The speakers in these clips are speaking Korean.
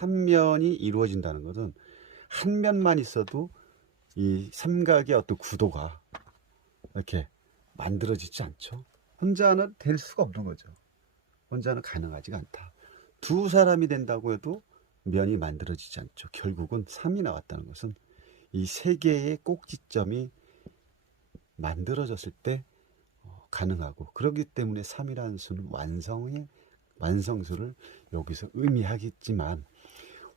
한 면이 이루어진다는 것은 한 면만 있어도 이 삼각의 어떤 구도가 이렇게 만들어지지 않죠. 혼자는 될 수가 없는 거죠. 혼자는 가능하지가 않다. 두 사람이 된다고 해도 면이 만들어지지 않죠. 결국은 3이 나왔다는 것은 이 세 개의 꼭지점이 만들어졌을 때 가능하고, 그렇기 때문에 3이라는 수는 완성수를 여기서 의미하겠지만,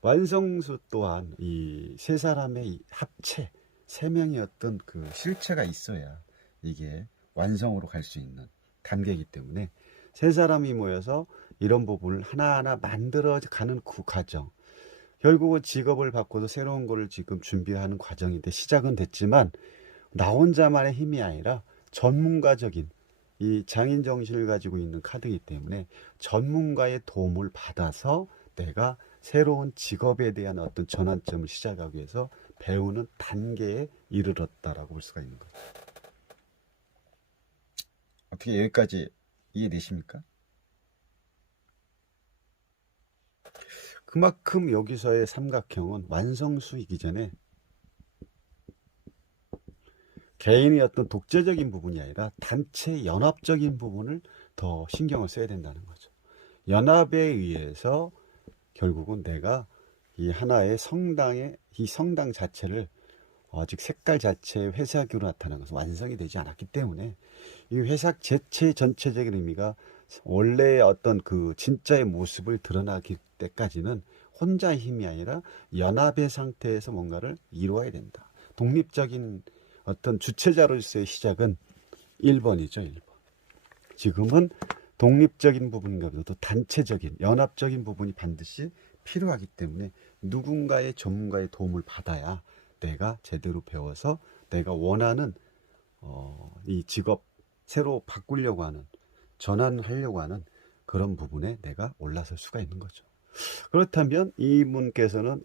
완성수 또한 이 세 사람의 이 합체, 세 명의 어떤 그 실체가 있어야 이게 완성으로 갈 수 있는 단계이기 때문에, 세 사람이 모여서 이런 부분을 하나하나 만들어 가는 그 과정, 결국은 직업을 바꿔서 새로운 거를 지금 준비하는 과정인데, 시작은 됐지만 나 혼자만의 힘이 아니라 전문가적인 이 장인 정신을 가지고 있는 카드이기 때문에 전문가의 도움을 받아서 내가 새로운 직업에 대한 어떤 전환점을 시작하기 위해서 배우는 단계에 이르렀다라고 볼 수가 있는 거죠. 어떻게 여기까지 이해되십니까? 그만큼 여기서의 삼각형은 완성수이기 전에 개인의 어떤 독재적인 부분이 아니라 단체 연합적인 부분을 더 신경을 써야 된다는 거죠. 연합에 의해서 결국은 내가 이 하나의 성당의 이 성당 자체를 아직 색깔 자체의 회색으로 나타나는 것은 완성이 되지 않았기 때문에, 이 회색 자체 전체적인 의미가 원래의 어떤 그 진짜의 모습을 드러나기 때까지는 혼자의 힘이 아니라 연합의 상태에서 뭔가를 이루어야 된다. 독립적인 어떤 주체자로서의 시작은 1번이죠, 1번. 지금은 독립적인 부분보다도 단체적인, 연합적인 부분이 반드시 필요하기 때문에 누군가의 전문가의 도움을 받아야 내가 제대로 배워서 내가 원하는 이 직업 새로 바꾸려고 하는, 전환하려고 하는 그런 부분에 내가 올라설 수가 있는 거죠. 그렇다면 이분께서는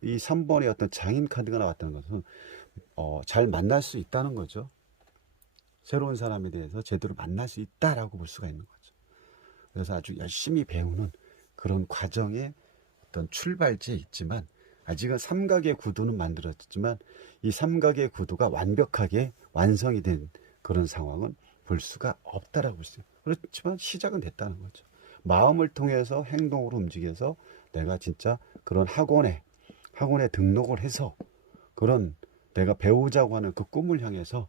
이 3번의 어떤 장인 카드가 나왔다는 것은 잘 만날 수 있다는 거죠. 새로운 사람에 대해서 제대로 만날 수 있다라고 볼 수가 있는 거죠. 그래서 아주 열심히 배우는 그런 과정에 어떤 출발지에 있지만, 아직은 삼각의 구도는 만들어졌지만 이 삼각의 구도가 완벽하게 완성이 된 그런 상황은 볼 수가 없다라고 볼 수 있어요. 그렇지만 시작은 됐다는 거죠. 마음을 통해서 행동으로 움직여서 내가 진짜 그런 학원에 등록을 해서 그런 내가 배우자고 하는 그 꿈을 향해서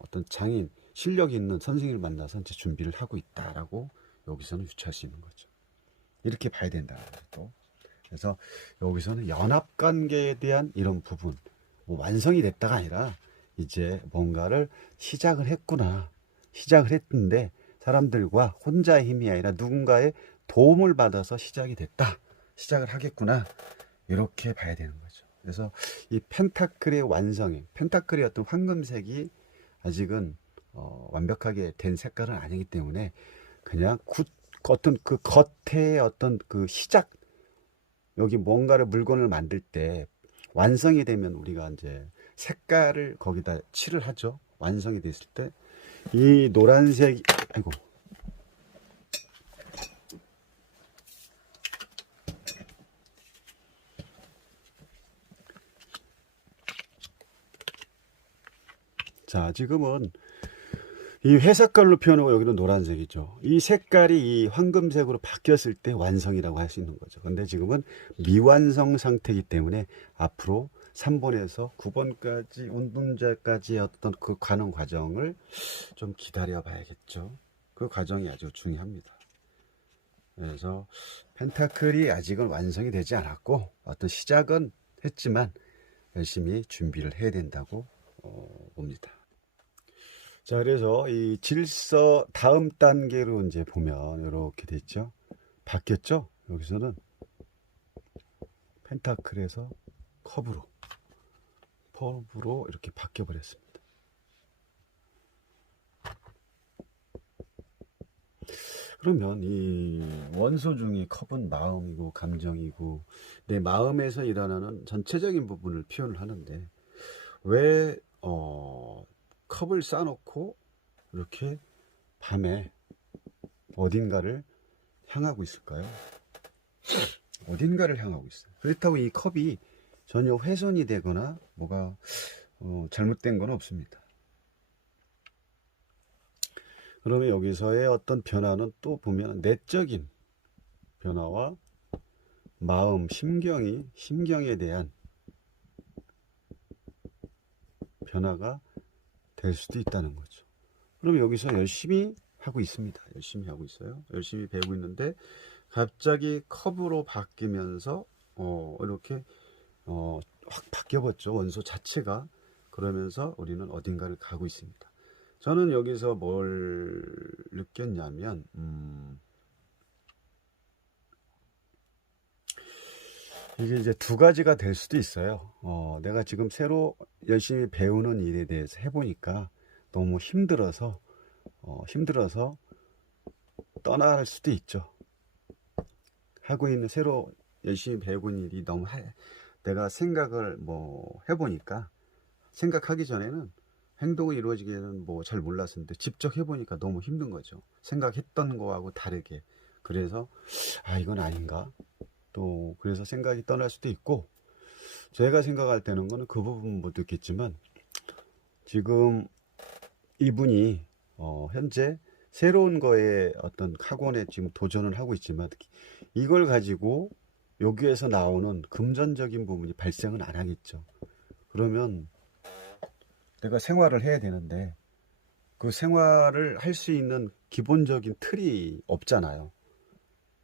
어떤 장인, 실력 있는 선생님을 만나서 이제 준비를 하고 있다라고 여기서는 유추할 수 있는 거죠. 이렇게 봐야 된다. 또 그래서 여기서는 연합 관계에 대한 이런 부분, 뭐 완성이 됐다가 아니라 이제 뭔가를 시작을 했구나, 시작을 했는데 사람들과 혼자의 힘이 아니라 누군가의 도움을 받아서 시작이 됐다, 시작을 하겠구나, 이렇게 봐야 되는 거죠. 그래서 이 펜타클의 완성이, 펜타클의 어떤 황금색이 아직은 완벽하게 된 색깔은 아니기 때문에 그냥 어떤 그 겉에 어떤 그 시작, 여기 뭔가를 물건을 만들 때 완성이 되면 우리가 이제 색깔을 거기다 칠을 하죠. 완성이 됐을 때 이 노란색, 아이고, 자, 지금은 이 회색깔로 표현하고 여기는 노란색이죠. 이 색깔이 이 황금색으로 바뀌었을 때 완성이라고 할 수 있는 거죠. 근데 지금은 미완성 상태이기 때문에 앞으로 3번에서 9번까지 운동자까지의 어떤 그 가는 과정을 좀 기다려 봐야겠죠. 그 과정이 아주 중요합니다. 그래서 펜타클이 아직은 완성이 되지 않았고 어떤 시작은 했지만 열심히 준비를 해야 된다고 봅니다. 자, 그래서 이 질서 다음 단계로 이제 보면 이렇게 됐죠. 바뀌었죠. 여기서는 펜타클에서 컵으로 이렇게 바뀌어 버렸습니다. 그러면 이 원소 중에 컵은 마음이고 감정이고 내 마음에서 일어나는 전체적인 부분을 표현을 하는데, 왜 컵을 쌓아놓고 이렇게 밤에 어딘가를 향하고 있을까요? 어딘가를 향하고 있어요. 그렇다고 이 컵이 전혀 훼손이 되거나 뭐가 잘못된 건 없습니다. 그러면 여기서의 어떤 변화는 또 보면 내적인 변화와 마음, 심경에 대한 변화가 될 수도 있다는 거죠. 그럼 여기서 열심히 하고 있습니다. 열심히 하고 있어요. 열심히 배우고 있는데 갑자기 컵으로 바뀌면서 이렇게 확 바뀌어버렸죠. 원소 자체가. 그러면서 우리는 어딘가를 가고 있습니다. 저는 여기서 뭘 느꼈냐면 이게 이제 두 가지가 될 수도 있어요. 내가 지금 새로 열심히 배우는 일에 대해서 해보니까 너무 힘들어서 떠날 수도 있죠. 하고 있는 새로 열심히 배우는 일이 너무 내가 생각을 뭐 해보니까 생각하기 전에는 행동이 이루어지기에는 뭐 잘 몰랐었는데 직접 해보니까 너무 힘든 거죠. 생각했던 거하고 다르게. 그래서 이건 아닌가? 또 그래서 생각이 떠날 수도 있고, 제가 생각할 때는 거는 그 부분 못 듣겠지만 지금 이분이 현재 새로운 거에 어떤 학원에 지금 도전을 하고 있지만 이걸 가지고 여기에서 나오는 금전적인 부분이 발생은 안 하겠죠. 그러면 내가 생활을 해야 되는데 그 생활을 할 수 있는 기본적인 틀이 없잖아요.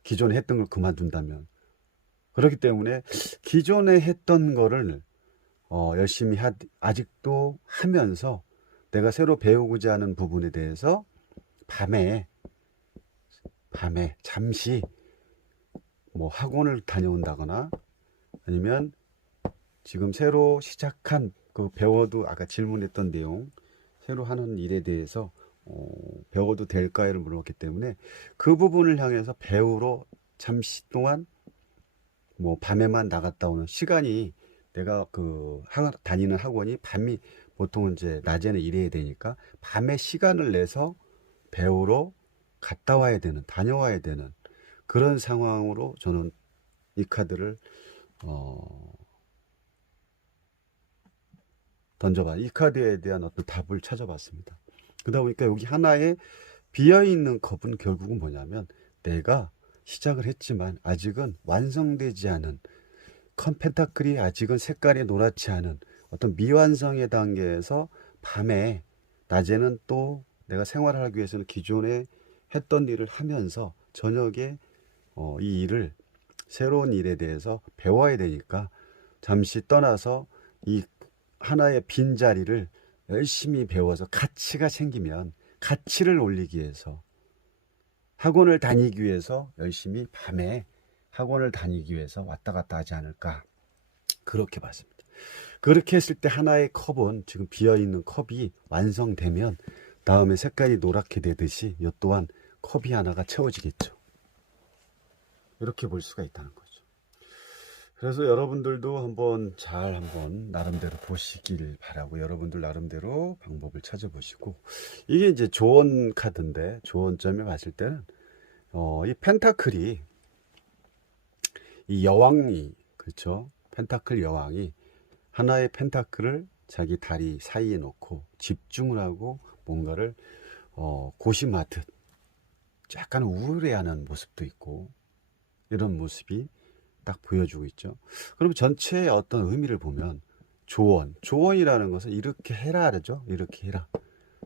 기존에 했던 걸 그만둔다면. 그렇기 때문에 기존에 했던 거를 열심히 아직도 하면서 내가 새로 배우고자 하는 부분에 대해서 밤에 잠시 뭐 학원을 다녀온다거나 아니면 지금 새로 시작한 그 배워도 아까 질문했던 내용 새로 하는 일에 대해서 배워도 될까요를 물어봤기 때문에 그 부분을 향해서 배우러 잠시 동안 뭐 밤에만 나갔다 오는 시간이 내가 그 다니는 학원이 밤이 보통은 이제 낮에는 일해야 되니까 밤에 시간을 내서 배우러 갔다 와야 되는 다녀와야 되는 그런 상황으로 저는 이 카드를 던져봐 이 카드에 대한 어떤 답을 찾아봤습니다. 그러다 보니까 여기 하나의 비어있는 컵은 결국은 뭐냐면 내가 시작을 했지만 아직은 완성되지 않은 펜타클이 아직은 색깔이 노랗지 않은 어떤 미완성의 단계에서 밤에 낮에는 또 내가 생활을 하기 위해서는 기존에 했던 일을 하면서 저녁에 이 일을 새로운 일에 대해서 배워야 되니까 잠시 떠나서 이 하나의 빈자리를 열심히 배워서 가치가 생기면 가치를 올리기 위해서 학원을 다니기 위해서 열심히 밤에 학원을 다니기 위해서 왔다 갔다 하지 않을까 그렇게 봤습니다. 그렇게 했을 때 하나의 컵은 지금 비어있는 컵이 완성되면 다음에 색깔이 노랗게 되듯이 이 또한 컵이 하나가 채워지겠죠. 이렇게 볼 수가 있다는 거죠. 그래서 여러분들도 한번 나름대로 보시길 바라고 여러분들 나름대로 방법을 찾아보시고 이게 이제 조언 카드인데 조언점에 봤을 때는 이 펜타클이 이 여왕이 그렇죠. 펜타클 여왕이 하나의 펜타클을 자기 다리 사이에 놓고 집중을 하고 뭔가를 고심하듯 약간 우울해하는 모습도 있고 이런 모습이 딱 보여주고 있죠. 그럼 전체의 어떤 의미를 보면 조언이라는 것은 이렇게 해라 그러죠. 이렇게 해라.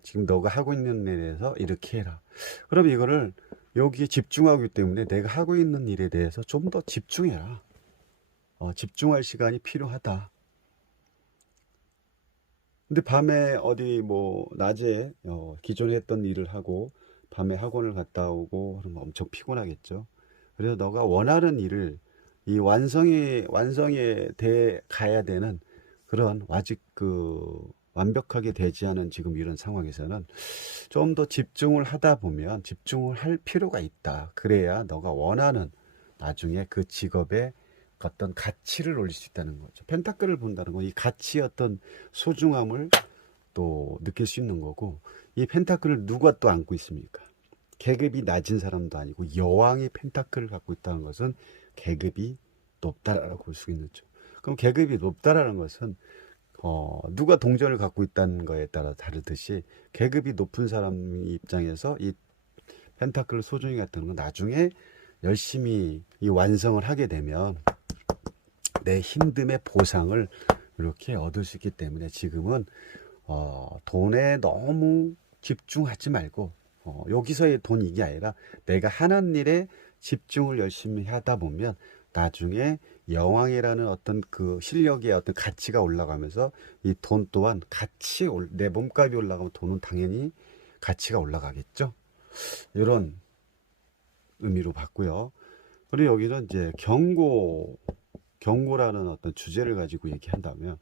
지금 너가 하고 있는 일에 대해서 이렇게 해라. 그럼 이거를 여기에 집중하기 때문에 내가 하고 있는 일에 대해서 좀 더 집중해라. 집중할 시간이 필요하다. 근데 밤에 어디 뭐 낮에 기존에 했던 일을 하고 밤에 학원을 갔다 오고 그러면 엄청 피곤하겠죠. 그래서 너가 원하는 일을 이 완성에 돼 가야 되는 그런 아직 완벽하게 되지 않은 지금 이런 상황에서는 좀 더 집중을 하다 보면 집중을 할 필요가 있다. 그래야 너가 원하는 나중에 그 직업의 어떤 가치를 올릴 수 있다는 거죠. 펜타클을 본다는 건 이 가치의 어떤 소중함을 또 느낄 수 있는 거고 이 펜타클을 누가 또 안고 있습니까? 계급이 낮은 사람도 아니고 여왕이 펜타클을 갖고 있다는 것은 계급이 높다라고 볼 수 있죠. 그럼 계급이 높다라는 것은 누가 동전을 갖고 있다는 거에 따라 다르듯이 계급이 높은 사람 입장에서 이 펜타클을 소중히 갖다는 건 나중에 열심히 이 완성을 하게 되면 내 힘듦의 보상을 이렇게 얻을 수 있기 때문에 지금은 돈에 너무 집중하지 말고 여기서의 돈이 아니라 내가 하는 일에 집중을 열심히 하다 보면 나중에 여왕이라는 어떤 그 실력의 어떤 가치가 올라가면서 이 돈 또한 내 몸값이 올라가면 돈은 당연히 가치가 올라가겠죠. 이런 의미로 봤고요. 그리고 여기는 이제 경고라는 어떤 주제를 가지고 얘기한다면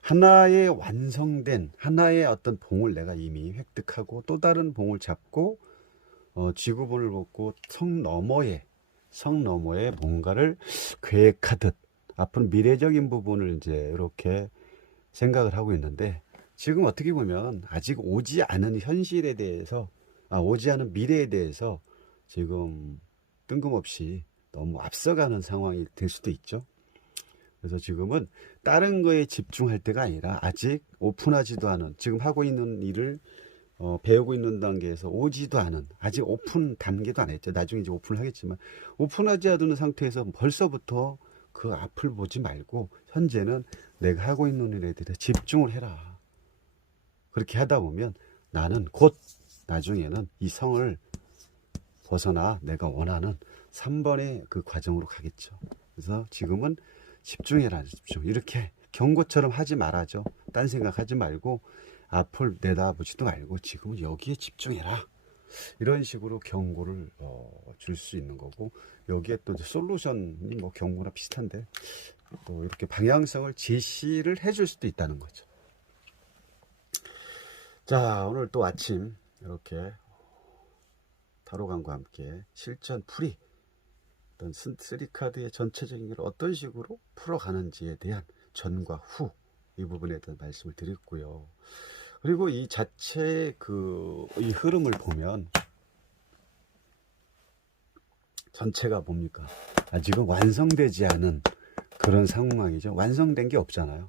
하나의 완성된 하나의 어떤 봉을 내가 이미 획득하고 또 다른 봉을 잡고 지구본을 벗고 성 너머에 뭔가를 계획하듯 앞으로 미래적인 부분을 이제 이렇게 생각을 하고 있는데 지금 어떻게 보면 아직 오지 않은 현실에 대해서 오지 않은 미래에 대해서 지금 뜬금없이 너무 앞서가는 상황이 될 수도 있죠. 그래서 지금은 다른 거에 집중할 때가 아니라 아직 오픈하지도 않은 지금 하고 있는 일을 배우고 있는 단계에서 오지도 않은 아직 오픈 단계도 안 했죠. 나중에 이제 오픈을 하겠지만 오픈하지 않은 상태에서 벌써부터 그 앞을 보지 말고 현재는 내가 하고 있는 일에 대해 집중을 해라. 그렇게 하다 보면 나는 곧 나중에는 이 성을 벗어나 내가 원하는 3번의 그 과정으로 가겠죠. 그래서 지금은 집중해라. 집중. 이렇게 경고처럼 하지 말아죠. 딴 생각하지 말고 앞을 내다보지도 말고 지금은 여기에 집중해라. 이런 식으로 경고를 줄 수 있는 거고 여기에 또 솔루션이 뭐 경고랑 비슷한데 또 이렇게 방향성을 제시를 해줄 수도 있다는 거죠. 자, 오늘 또 아침 이렇게 타로감과 함께 실전 풀이 어떤 3카드의 전체적인 걸 어떤 식으로 풀어가는지에 대한 전과 후 이 부분에 대한 말씀을 드렸고요. 그리고 이 자체 이 흐름을 보면 전체가 뭡니까? 아직은 완성되지 않은 그런 상황이죠. 완성된 게 없잖아요.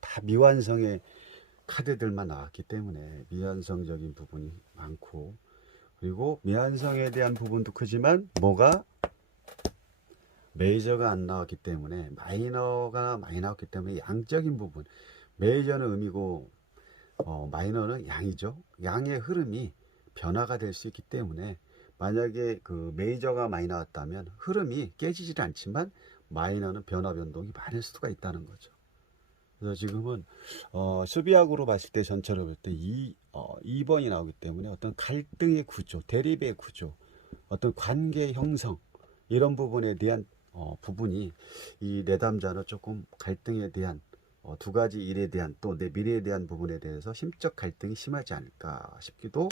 다 미완성의 카드들만 나왔기 때문에 미완성적인 부분이 많고 그리고 미완성에 대한 부분도 크지만 뭐가 메이저가 안 나왔기 때문에 마이너가 많이 나왔기 때문에 양적인 부분 메이저는 음이고 마이너는 양이죠. 양의 흐름이 변화가 될 수 있기 때문에 만약에 그 메이저가 많이 나왔다면 흐름이 깨지질 않지만 마이너는 변화 변동이 많을 수가 있다는 거죠. 그래서 지금은 수비학으로 봤을 때 전체로 볼 때 2번이 나오기 때문에 어떤 갈등의 구조, 대립의 구조, 어떤 관계 형성 이런 부분에 대한 부분이 이 내담자는 조금 갈등에 대한 두 가지 일에 대한 또 내 미래에 대한 부분에 대해서 심적 갈등이 심하지 않을까 싶기도